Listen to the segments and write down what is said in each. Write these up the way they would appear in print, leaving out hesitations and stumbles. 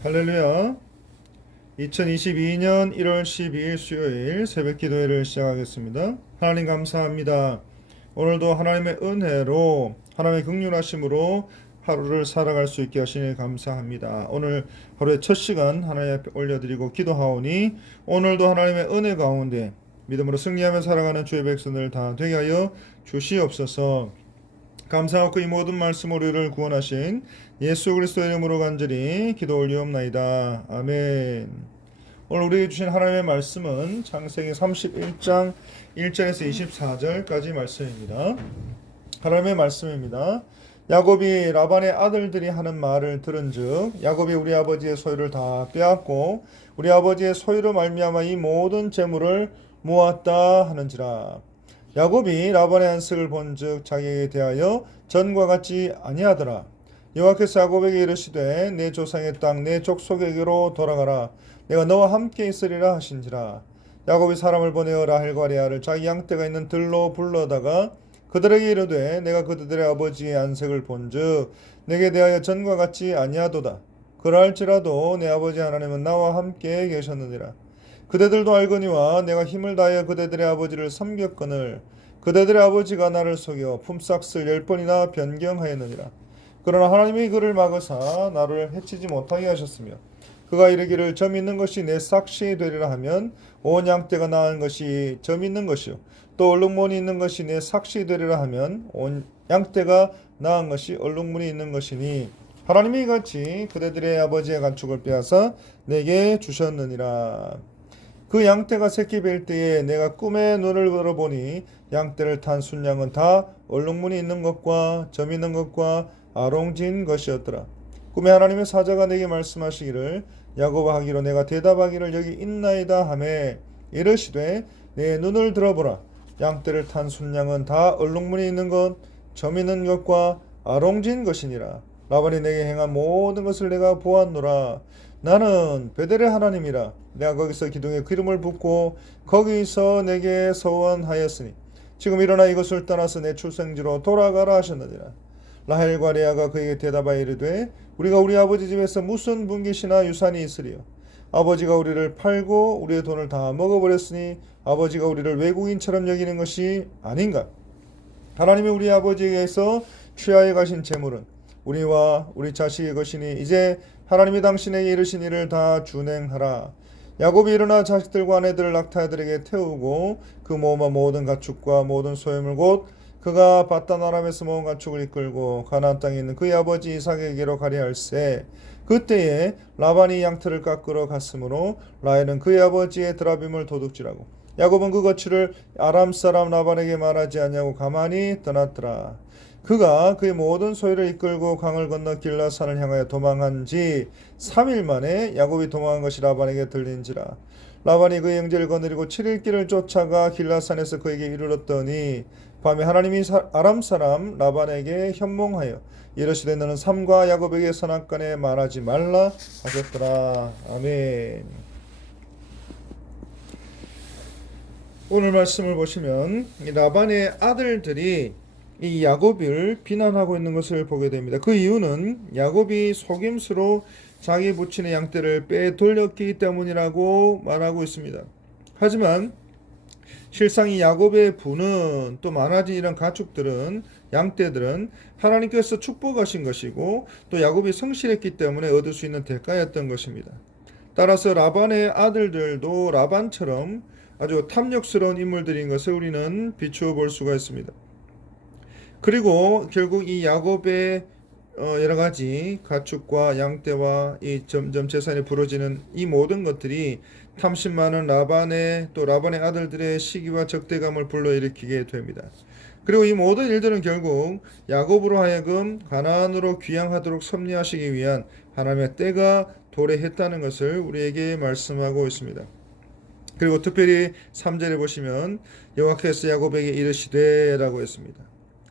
할렐루야. 2022년 1월 12일 수요일 새벽 기도회를 시작하겠습니다. 하나님 감사합니다. 오늘도 하나님의 은혜로 하나님의 긍휼하심으로 하루를 살아갈 수 있게 하시니 감사합니다. 오늘 하루의 첫 시간 하나님 앞에 올려드리고 기도하오니 오늘도 하나님의 은혜 가운데 믿음으로 승리하며 살아가는 주의 백성들 다 되게 하여 주시옵소서. 감사하고 이 모든 말씀 우리를 구원하신 예수 그리스도의 이름으로 간절히 기도 올리옵나이다. 아멘. 오늘 우리에게 주신 하나님의 말씀은 창세기 31장 1절에서 24절까지 말씀입니다. 하나님의 말씀입니다. 야곱이 라반의 아들들이 하는 말을 들은즉 야곱이 우리 아버지의 소유를 다 빼앗고 우리 아버지의 소유로 말미암아 이 모든 재물을 모았다 하는지라. 야곱이 라반의 안색을 본즉 자기에게 대하여 전과 같지 아니하더라. 여호와께서 야곱에게 이르시되 내 조상의 땅 내 족속에게로 돌아가라. 내가 너와 함께 있으리라 하신지라. 야곱이 사람을 보내어 라헬과 레아를 자기 양떼가 있는 들로 불러다가 그들에게 이르되 내가 그들의 아버지의 안색을 본즉 내게 대하여 전과 같지 아니하도다. 그러할지라도 내 아버지 하나님은 나와 함께 계셨느니라. 그대들도 알거니와 내가 힘을 다하여 그대들의 아버지를 섬겼거늘 그대들의 아버지가 나를 속여 품삯을 10번이나 변경하였느니라. 그러나 하나님이 그를 막으사 나를 해치지 못하게 하셨으며 그가 이르기를 점 있는 것이 내 삭시 되리라 하면 온 양떼가 나은 것이 점 있는 것이요 또 얼룩무늬 있는 것이 내 삭시 되리라 하면 온 양떼가 나은 것이 얼룩무늬 있는 것이니 하나님이 이같이 그대들의 아버지의 간축을 빼앗아 내게 주셨느니라. 그 양떼가 새끼 뵐 때에 내가 꿈에 눈을 들어보니 양떼를 탄 순양은 다 얼룩무늬 있는 것과 점 있는 것과 아롱진 것이었더라. 꿈에 하나님의 사자가 내게 말씀하시기를 야곱아 하기로 내가 대답하기를 여기 있나이다 하매 이르시되 내 눈을 들어보라. 양떼를 탄 순양은 다 얼룩무늬 있는 것, 점 있는 것과 아롱진 것이니라. 라반이 내게 행한 모든 것을 내가 보았노라. 나는 베델의 하나님이라. 내가 거기서 기둥에 기름을 붓고 거기서 내게 서원하였으니 지금 일어나 이것을 떠나서 내 출생지로 돌아가라 하셨느니라. 라헬과 레아가 그에게 대답하여 이르되 우리가 우리 아버지 집에서 무슨 분깃이나 유산이 있으리요. 아버지가 우리를 팔고 우리의 돈을 다 먹어버렸으니 아버지가 우리를 외국인처럼 여기는 것이 아닌가. 하나님이 우리 아버지에게서 취하여 가신 재물은 우리와 우리 자식의 것이니 이제 하나님이 당신에게 이르신 일을 다 준행하라. 야곱이 일어나 자식들과 아내들을 낙타들에게 태우고 그 모험한 모든 가축과 모든 소유물 곧 그가 바단 아람에서 모은 가축을 이끌고 가나안 땅에 있는 그의 아버지 이삭에게로 가려 할세. 그때에 라반이 양털을 깎으러 갔으므로 라헬은 그의 아버지의 드라빔을 도둑질하고 야곱은 그 거취를 아람 사람 라반에게 말하지 아니하고 가만히 떠났더라. 그가 그의 모든 소유를 이끌고 강을 건너 길라산을 향하여 도망한 지 3일 만에 야곱이 도망한 것이 라반에게 들린지라. 라반이 그의 형제를 거느리고 7일 길을 쫓아가 길라산에서 그에게 이르렀더니 밤에 하나님이 아람 사람 라반에게 현몽하여 이르시되 너는 삼과 야곱에게 선악간에 말하지 말라 하셨더라. 아멘. 오늘 말씀을 보시면 라반의 아들들이 이 야곱을 비난하고 있는 것을 보게 됩니다. 그 이유는 야곱이 속임수로 자기 부친의 양떼를 빼돌렸기 때문이라고 말하고 있습니다. 하지만 실상 이 야곱의 부는 또 많아진 이런 가축들은 양떼들은 하나님께서 축복하신 것이고 또 야곱이 성실했기 때문에 얻을 수 있는 대가였던 것입니다. 따라서 라반의 아들들도 라반처럼 아주 탐욕스러운 인물들인 것을 우리는 비추어 볼 수가 있습니다. 그리고 결국 이 야곱의 여러 가지 가축과 양떼와 이 점점 재산이 부러지는 이 모든 것들이 탐심 많은 라반의 또 라반의 아들들의 시기와 적대감을 불러일으키게 됩니다. 그리고 이 모든 일들은 결국 야곱으로 하여금 가나안으로 귀향하도록 섭리하시기 위한 하나님의 때가 도래했다는 것을 우리에게 말씀하고 있습니다. 그리고 특별히 3절에 보시면 여호와께서 야곱에게 이르시되라고 했습니다.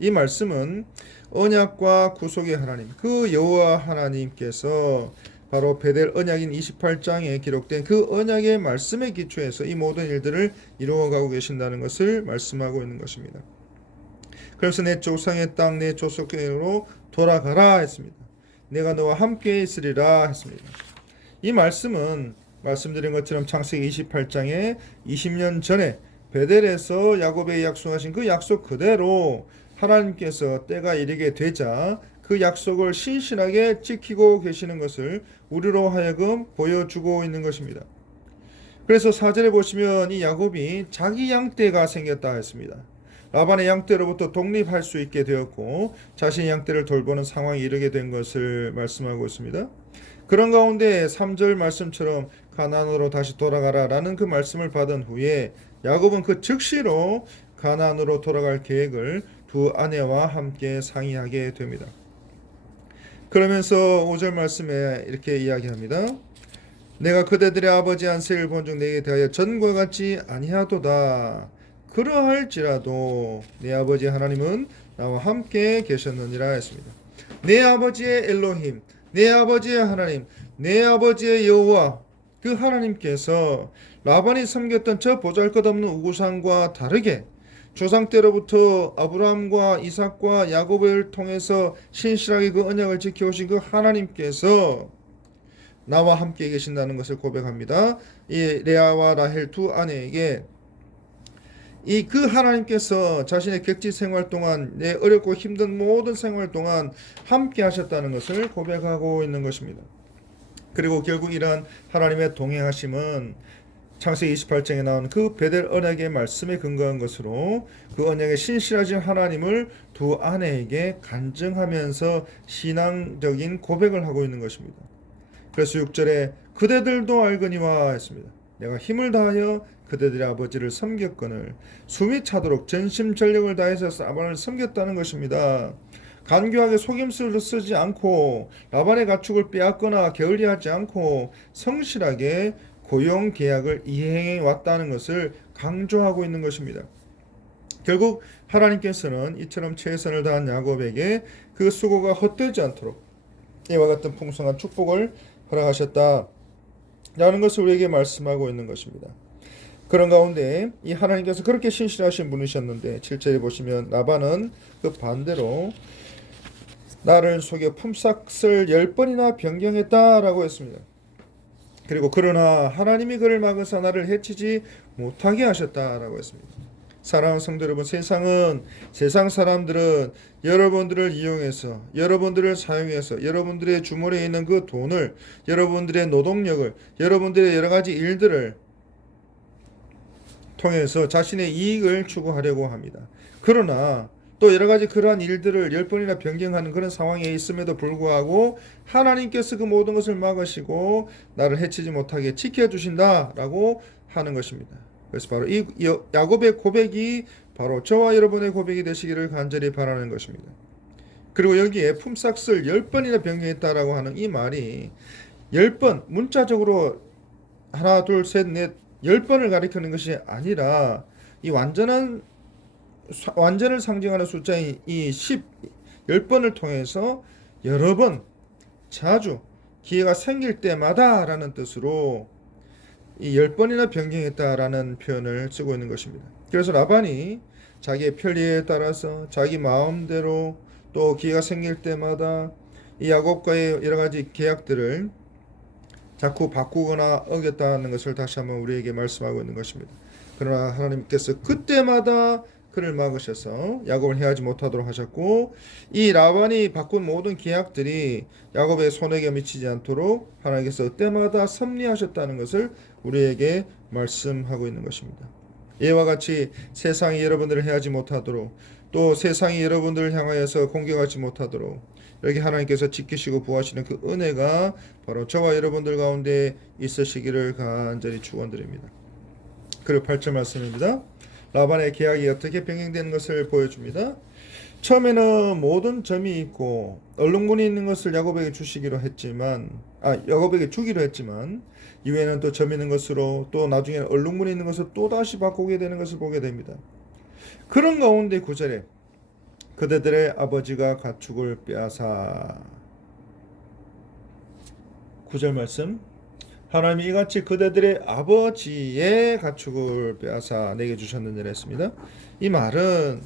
이 말씀은 언약과 구속의 하나님, 그 여호와 하나님께서 바로 베델 언약인 28장에 기록된 그 언약의 말씀에 기초해서 이 모든 일들을 이루어가고 계신다는 것을 말씀하고 있는 것입니다. 그래서 내 조상의 땅 내 족속으로 돌아가라 했습니다. 내가 너와 함께 있으리라 했습니다. 이 말씀은 말씀드린 것처럼 창세기 28장에 20년 전에 베델에서 야곱에게 약속하신 그 약속 그대로 하나님께서 때가 이르게 되자 그 약속을 신실하게 지키고 계시는 것을 우리로 하여금 보여주고 있는 것입니다. 그래서 4절에 보시면 이 야곱이 자기 양떼가 생겼다 했습니다. 라반의 양떼로부터 독립할 수 있게 되었고 자신의 양떼를 돌보는 상황에 이르게 된 것을 말씀하고 있습니다. 그런 가운데 3절 말씀처럼 가나안으로 다시 돌아가라 라는 그 말씀을 받은 후에 야곱은 그 즉시로 가나안으로 돌아갈 계획을 두 아내와 함께 상의하게 됩니다. 그러면서 5절 말씀에 이렇게 이야기합니다. 내가 그대들의 아버지 안색을 본 중 내게 대하여 전과 같지 아니하도다. 그러할지라도 내 아버지 하나님은 나와 함께 계셨느니라 했습니다. 내 아버지의 엘로힘, 내 아버지의 하나님, 내 아버지의 여호와 그 하나님께서 라반이 섬겼던 저 보잘것없는 우상과 다르게 조상 때로부터 아브라함과 이삭과 야곱을 통해서 신실하게 그 언약을 지켜오신 그 하나님께서 나와 함께 계신다는 것을 고백합니다. 이 레아와 라헬 두 아내에게 이 그 하나님께서 자신의 객지 생활 동안 내 어렵고 힘든 모든 생활 동안 함께 하셨다는 것을 고백하고 있는 것입니다. 그리고 결국 이러한 하나님의 동행하심은 창세기 28장에 나온 그 베델 언약의 말씀에 근거한 것으로 그 언약에 신실하신 하나님을 두 아내에게 간증하면서 신앙적인 고백을 하고 있는 것입니다. 그래서 6절에 그대들도 알거니와 했습니다. 내가 힘을 다하여 그대들의 아버지를 섬겼거늘 숨이 차도록 전심전력을 다해서 라반을 섬겼다는 것입니다. 간교하게 속임수를 쓰지 않고 라반의 가축을 빼앗거나 게을리하지 않고 성실하게 고용 계약을 이행해 왔다는 것을 강조하고 있는 것입니다. 결국 하나님께서는 이처럼 최선을 다한 야곱에게 그 수고가 헛되지 않도록 이와 같은 풍성한 축복을 허락하셨다 라는 것을 우리에게 말씀하고 있는 것입니다. 그런 가운데 이 하나님께서 그렇게 신실하신 분이셨는데 7절에 보시면 라반은 그 반대로 나를 속여 품삯을 10번이나 변경했다라고 했습니다. 그리고 그러나 하나님이 그를 막으사 나를 해치지 못하게 하셨다라고 했습니다. 사랑하는 성도 여러분, 세상 사람들은 여러분들을 이용해서 여러분들을 사용해서 여러분들의 주머니에 있는 그 돈을 여러분들의 노동력을 여러분들의 여러 가지 일들을 통해서 자신의 이익을 추구하려고 합니다. 그러나 또 여러 가지 그러한 일들을 10번이나 변경하는 그런 상황에 있음에도 불구하고 하나님께서 그 모든 것을 막으시고 나를 해치지 못하게 지켜주신다라고 하는 것입니다. 그래서 바로 이 야곱의 고백이 바로 저와 여러분의 고백이 되시기를 간절히 바라는 것입니다. 그리고 여기에 품삯을 10번이나 변경했다라고 하는 이 말이 10번 문자적으로 하나 둘 셋 넷 10번을 가리키는 것이 아니라 이 완전을 상징하는 숫자인 이 10번을 통해서 여러 번 자주 기회가 생길 때마다 라는 뜻으로 이 10번이나 변경했다라는 표현을 쓰고 있는 것입니다. 그래서 라반이 자기의 편리에 따라서 자기 마음대로 또 기회가 생길 때마다 이 야곱과의 여러 가지 계약들을 자꾸 바꾸거나 어겼다는 것을 다시 한번 우리에게 말씀하고 있는 것입니다. 그러나 하나님께서 그때마다 그를 막으셔서 야곱을 해하지 못하도록 하셨고 이 라반이 바꾼 모든 계약들이 야곱의 손에게 미치지 않도록 하나님께서 때마다 섭리하셨다는 것을 우리에게 말씀하고 있는 것입니다. 이와 같이 세상이 여러분들을 해하지 못하도록 또 세상이 여러분들을 향하여서 공격하지 못하도록 여기 하나님께서 지키시고 보호하시는 그 은혜가 바로 저와 여러분들 가운데 있으시기를 간절히 축원드립니다. 그리고 8절 말씀입니다. 라반의 계약이 어떻게 변경되는 것을 보여줍니다. 처음에는 모든 점이 있고 얼룩무늬 있는 것을 야곱에게 주기로 했지만 이후에는 또 점 있는 것으로 또 나중에는 얼룩무늬 있는 것을 또다시 바꾸게 되는 것을 보게 됩니다. 그런 가운데 9절에 그대들의 아버지가 가축을 빼앗아 9절 말씀 하나님이 이같이 그대들의 아버지의 가축을 빼앗아 내게 주셨느니라 했습니다. 이 말은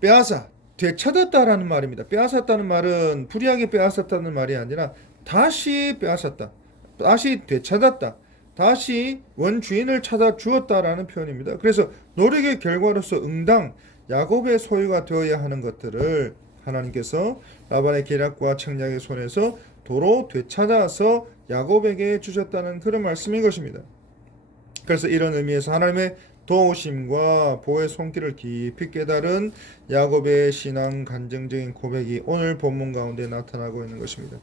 빼앗아 되찾았다라는 말입니다. 빼앗았다는 말은 불의하게 빼앗았다는 말이 아니라 다시 빼앗았다. 다시 되찾았다. 다시 원주인을 찾아 주었다라는 표현입니다. 그래서 노력의 결과로서 응당 야곱의 소유가 되어야 하는 것들을 하나님께서 라반의 계략과 책략의 손에서 도로 되찾아서 야곱에게 주셨다는 그런 말씀인 것입니다. 그래서 이런 의미에서 하나님의 도우심과 보호의 손길을 깊이 깨달은 야곱의 신앙 간증적인 고백이 오늘 본문 가운데 나타나고 있는 것입니다.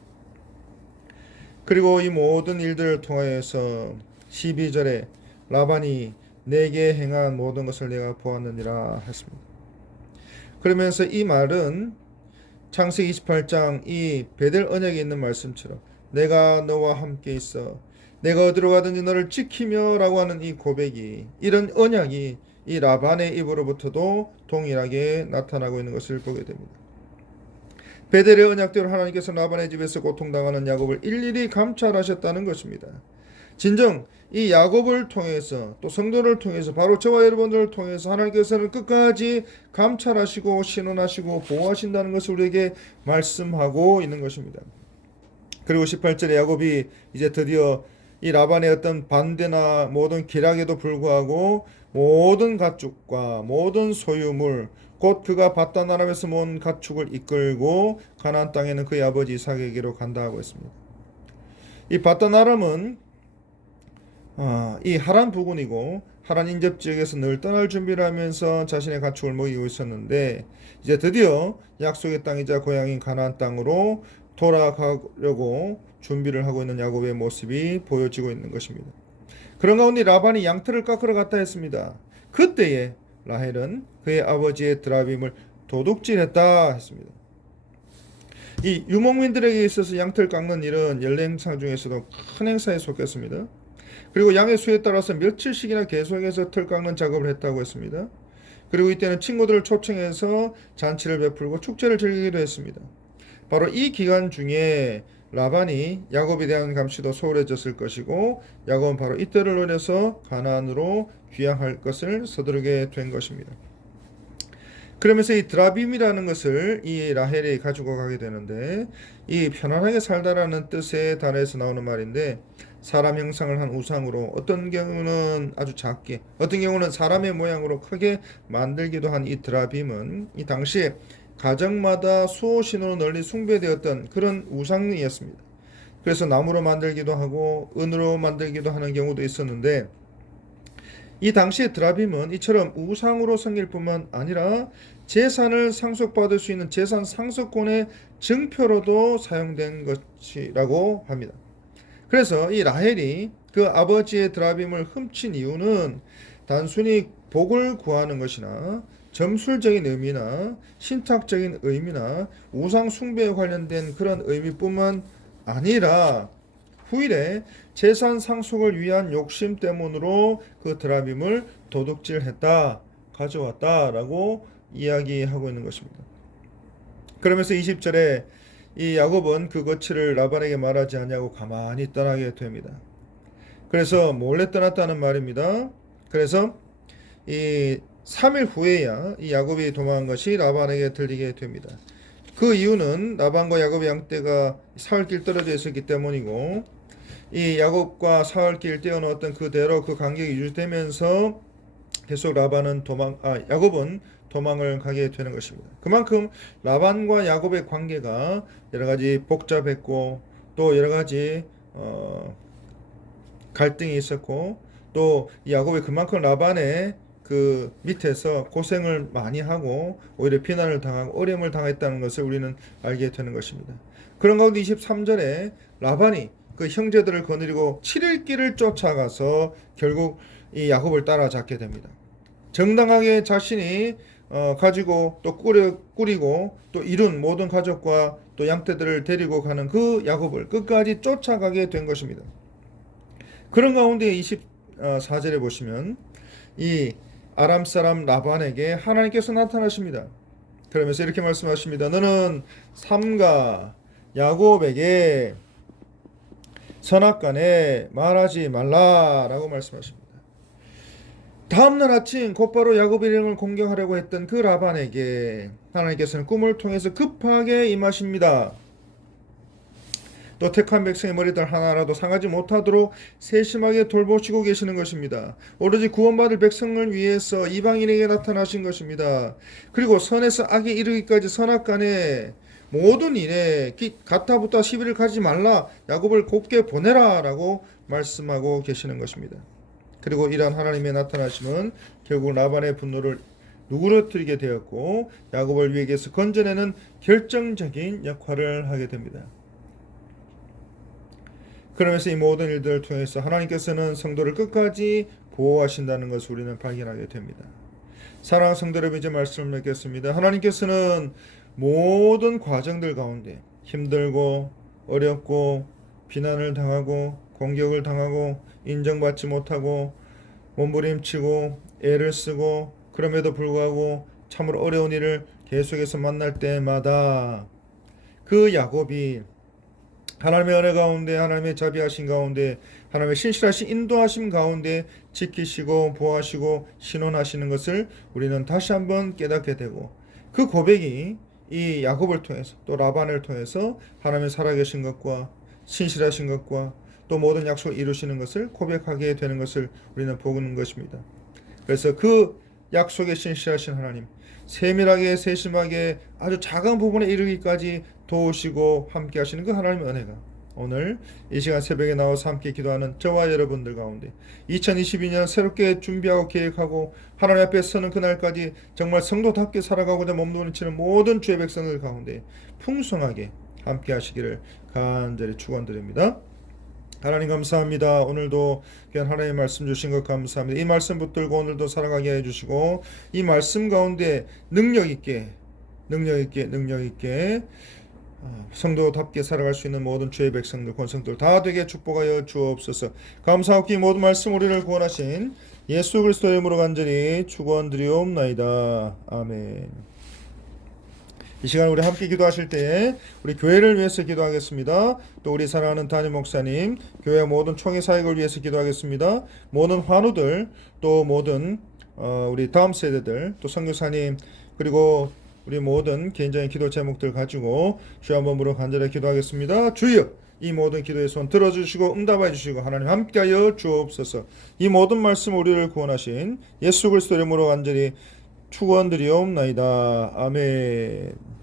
그리고 이 모든 일들을 통하여서 12절에 라반이 내게 행한 모든 것을 내가 보았느니라 했습니다. 그러면서 이 말은 창세기 28장 이 베델 언약에 있는 말씀처럼 내가 너와 함께 있어 내가 어디로 가든지 너를 지키며 라고 하는 이 고백이, 이런 언약이 이 라반의 입으로부터도 동일하게 나타나고 있는 것을 보게 됩니다. 베델의 언약대로 하나님께서 라반의 집에서 고통당하는 야곱을 일일이 감찰하셨다는 것입니다. 진정 이 야곱을 통해서 또 성도를 통해서 바로 저와 여러분들을 통해서 하나님께서는 끝까지 감찰하시고 신원하시고 보호하신다는 것을 우리에게 말씀하고 있는 것입니다. 그리고 18절에 야곱이 이제 드디어 이 라반의 어떤 반대나 모든 계략에도 불구하고 모든 가축과 모든 소유물 곧 그가 밧단 아람에서 모은 가축을 이끌고 가나안 땅에는 그의 아버지 이삭에게로 간다 하고 있습니다. 이 밧단 아람은 이 하란 부근이고 하란 인접 지역에서 늘 떠날 준비를 하면서 자신의 가축을 먹이고 있었는데 이제 드디어 약속의 땅이자 고향인 가나안 땅으로 돌아가려고 준비를 하고 있는 야곱의 모습이 보여지고 있는 것입니다. 그런 가운데 라반이 양털을 깎으러 갔다 했습니다. 그때에 라헬은 그의 아버지의 드라빔을 도둑질했다 했습니다. 이 유목민들에게 있어서 양털 깎는 일은 연례 행사 중에서도 큰 행사에 속했습니다. 그리고 양의 수에 따라서 며칠씩이나 계속해서 털 깎는 작업을 했다고 했습니다. 그리고 이때는 친구들을 초청해서 잔치를 베풀고 축제를 즐기기도 했습니다. 바로 이 기간 중에 라반이 야곱에 대한 감시도 소홀해졌을 것이고 야곱은 바로 이때를 노려서 가나안으로 귀향할 것을 서두르게 된 것입니다. 그러면서 이 드라빔이라는 것을 이 라헬이 가지고 가게 되는데 이 편안하게 살다라는 뜻의 단어에서 나오는 말인데 사람 형상을 한 우상으로 어떤 경우는 아주 작게 어떤 경우는 사람의 모양으로 크게 만들기도 한 이 드라빔은 이 당시에 가정마다 수호신으로 널리 숭배되었던 그런 우상이었습니다. 그래서 나무로 만들기도 하고 은으로 만들기도 하는 경우도 있었는데 이 당시의 드라빔은 이처럼 우상으로 섬길 뿐만 아니라 재산을 상속받을 수 있는 재산 상속권의 증표로도 사용된 것이라고 합니다. 그래서 이 라헬이 그 아버지의 드라빔을 훔친 이유는 단순히 복을 구하는 것이나 점술적인 의미나 신탁적인 의미나 우상 숭배에 관련된 그런 의미뿐만 아니라 후일에 재산 상속을 위한 욕심 때문으로 그 드라빔을 도둑질했다, 가져왔다라고 이야기하고 있는 것입니다. 그러면서 20절에 이 야곱은 그 거취를 라반에게 말하지 않냐고 가만히 떠나게 됩니다. 그래서 몰래 떠났다는 말입니다. 그래서 이 3일 후에야 이 야곱이 도망한 것이 라반에게 들리게 됩니다. 그 이유는 라반과 야곱의 양떼가 사흘길 떨어져 있었기 때문이고 이 야곱과 사흘길 떼어놓았던 그대로 그 간격이 유지되면서 계속 야곱은 도망을 가게 되는 것입니다. 그만큼 라반과 야곱의 관계가 여러 가지 복잡했고 또 여러 가지 갈등이 있었고 또 야곱이 그만큼 라반의 그 밑에서 고생을 많이 하고 오히려 비난을 당하고 어려움을 당했다는 것을 우리는 알게 되는 것입니다. 그런 가운데 23절에 라반이 그 형제들을 거느리고 7일 길을 쫓아가서 결국 이 야곱을 따라잡게 됩니다. 정당하게 자신이 가지고 또 꾸리고 또 이룬 모든 가족과 또 양떼들을 데리고 가는 그 야곱을 끝까지 쫓아가게 된 것입니다. 그런 가운데 24절에 보시면 이 아람 사람 라반에게 하나님께서 나타나십니다. 그러면서 이렇게 말씀하십니다. 너는 삼가 야곱에게 선악간에 말하지 말라라고 말씀하십니다. 다음날 아침 곧바로 야곱의 일행을 공격하려고 했던 그 라반에게 하나님께서는 꿈을 통해서 급하게 임하십니다. 또 택한 백성의 머리들 하나라도 상하지 못하도록 세심하게 돌보시고 계시는 것입니다. 오로지 구원받을 백성을 위해서 이방인에게 나타나신 것입니다. 그리고 선에서 악에 이르기까지 선악간에 모든 일에 가타부터 시비를 가지 말라, 야곱을 곱게 보내라 라고 말씀하고 계시는 것입니다. 그리고 이러한 하나님의 나타나심은 결국 라반의 분노를 누그러뜨리게 되었고 야곱을 위에게서 건져내는 결정적인 역할을 하게 됩니다. 그러면서 이 모든 일들을 통해서 하나님께서는 성도를 끝까지 보호하신다는 것을 우리는 발견하게 됩니다. 사랑하는 성도 여러분, 이제 말씀을 맺겠습니다. 하나님께서는 모든 과정들 가운데 힘들고 어렵고 비난을 당하고 공격을 당하고 인정받지 못하고 몸부림치고 애를 쓰고 그럼에도 불구하고 참으로 어려운 일을 계속해서 만날 때마다 그 야곱이 하나님의 은혜 가운데 하나님의 자비하신 가운데 하나님의 신실하신 인도하심 가운데 지키시고 보호하시고 신원하시는 것을 우리는 다시 한번 깨닫게 되고 그 고백이 이 야곱을 통해서 또 라반을 통해서 하나님의 살아계신 것과 신실하신 것과 또 모든 약속을 이루시는 것을 고백하게 되는 것을 우리는 보는 것입니다. 그래서 그 약속에 신실하신 하나님, 세밀하게 세심하게 아주 작은 부분에 이르기까지 도우시고 함께 하시는 그 하나님의 은혜가 오늘 이 시간 새벽에 나와서 함께 기도하는 저와 여러분들 가운데 2022년 새롭게 준비하고 계획하고 하나님 앞에 서는 그날까지 정말 성도답게 살아가고자 몸부림치는 모든 주의 백성들 가운데 풍성하게 함께 하시기를 간절히 축원드립니다. 하나님 감사합니다. 오늘도 귀한 하나님의 말씀 주신 것 감사합니다. 이 말씀 붙들고 오늘도 살아가게 해주시고 이 말씀 가운데 능력 있게 성도답게 살아갈 수 있는 모든 주의 백성들 권성들 다 되게 축복하여 주옵소서. 감사하옵기 모든 말씀 우리를 구원하신 예수 그리스도의 이름으로 간절히 축원드리옵나이다. 아멘. 이 시간 우리 함께 기도하실 때에 우리 교회를 위해서 기도하겠습니다. 또 우리 사랑하는 담임 목사님, 교회 모든 총회 사역을 위해서 기도하겠습니다. 모든 환우들, 또 모든 우리 다음 세대들, 또 선교사님, 그리고 우리 모든 개인적인 기도 제목들 가지고 주여 한번 부르고 간절히 기도하겠습니다. 주여, 이 모든 기도의 손 들어주시고 응답해 주시고 하나님 함께하여 주옵소서. 이 모든 말씀 우리를 구원하신 예수 그리스도 이름으로 간절히 축원드리옵나이다. 아멘.